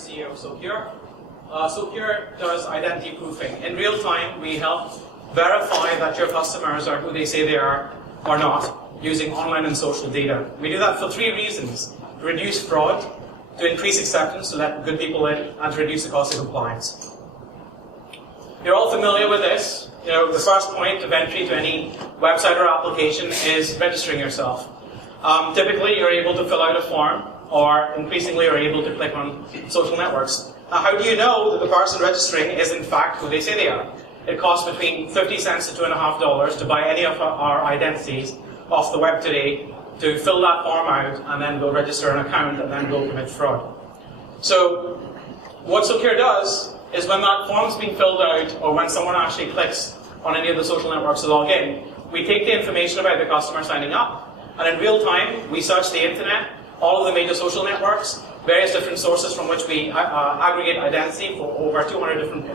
CEO of Socure. Socure does identity proofing. In real time, we help verify that your customers are who they say they are or not, using online and social data. We do that for 3 reasons: to reduce fraud, to increase acceptance, to let good people in, and to reduce the cost of compliance. You're all familiar with this. You know, the first point of entry to any website or application is registering yourself. Typically, you're able to fill out a form, or increasingly, you're able to click on social networks. Now, how do you know that the person registering is in fact who they say they are? It costs between 50 cents to $2.50 to buy any of our identities off the web today, to fill that form out, and then go register an account, and then go commit fraud. So, what Socure does is when that form's being filled out, or when someone actually clicks on any of the social networks to log in, we take the information about the customer signing up, and in real time, we search the internet, all of the major social networks, various different sources from which we aggregate identity for over 200 different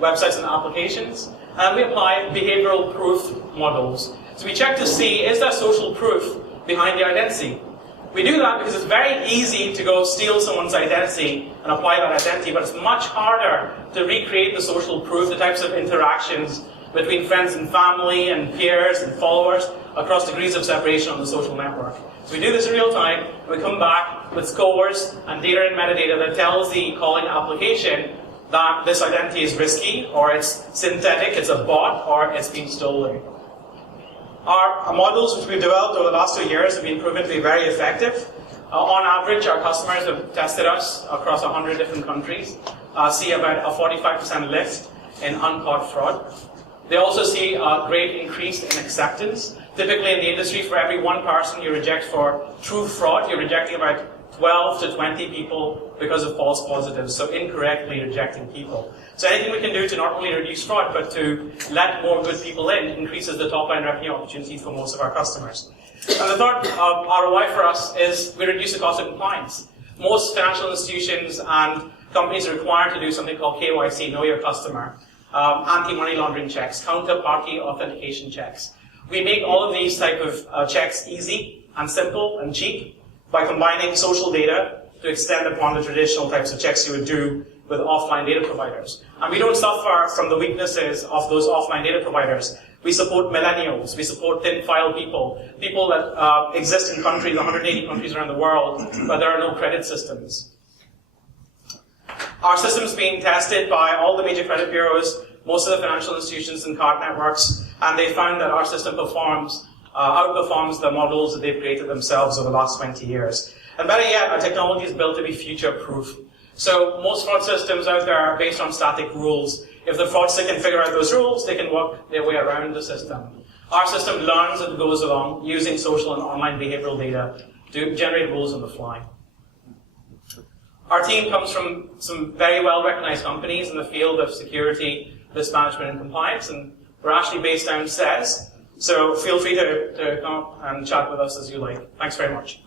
websites and applications, and we apply behavioral proof models. So we check to see, is there social proof behind the identity? We do that because it's very easy to go steal someone's identity and apply that identity, but it's much harder to recreate the social proof, the types of interactions between friends and family and peers and followers across degrees of separation on the social network. So we do this in real time, and we come back with scores and data and metadata that tells the calling application that this identity is risky, or it's synthetic, it's a bot, or it's been stolen. Our models, which we've developed over the last 2 years, have been proven to be very effective. On average, our customers have tested us across 100 different countries, see about a 45% lift in uncaught fraud. They also see a great increase in acceptance. Typically in the industry, for every 1 person you reject for true fraud, you're rejecting about 12 to 20 people because of false positives, so incorrectly rejecting people. So anything we can do to not only reduce fraud, but to let more good people in, increases the top-line revenue opportunities for most of our customers. And the third ROI for us is we reduce the cost of compliance. Most financial institutions and companies are required to do something called KYC, Know Your Customer, anti-money laundering checks, counterparty authentication checks. We make all of these type of checks easy and simple and cheap by combining social data to extend upon the traditional types of checks you would do with offline data providers. And we don't suffer from the weaknesses of those offline data providers. We support millennials, we support thin file people, people that exist in countries, 180 countries around the world, but there are no credit systems. Our system's being tested by all the major credit bureaus, most of the financial institutions and card networks, and they found that our system outperforms the models that they've created themselves over the last 20 years. And better yet, our technology is built to be future-proof. So most fraud systems out there are based on static rules. If the fraudster can figure out those rules, they can work their way around the system. Our system learns as it goes along, using social and online behavioral data to generate rules on the fly. Our team comes from some very well-recognized companies in the field of security, risk management, and compliance, and we're actually based downstairs. So feel free to come up and chat with us as you like. Thanks very much.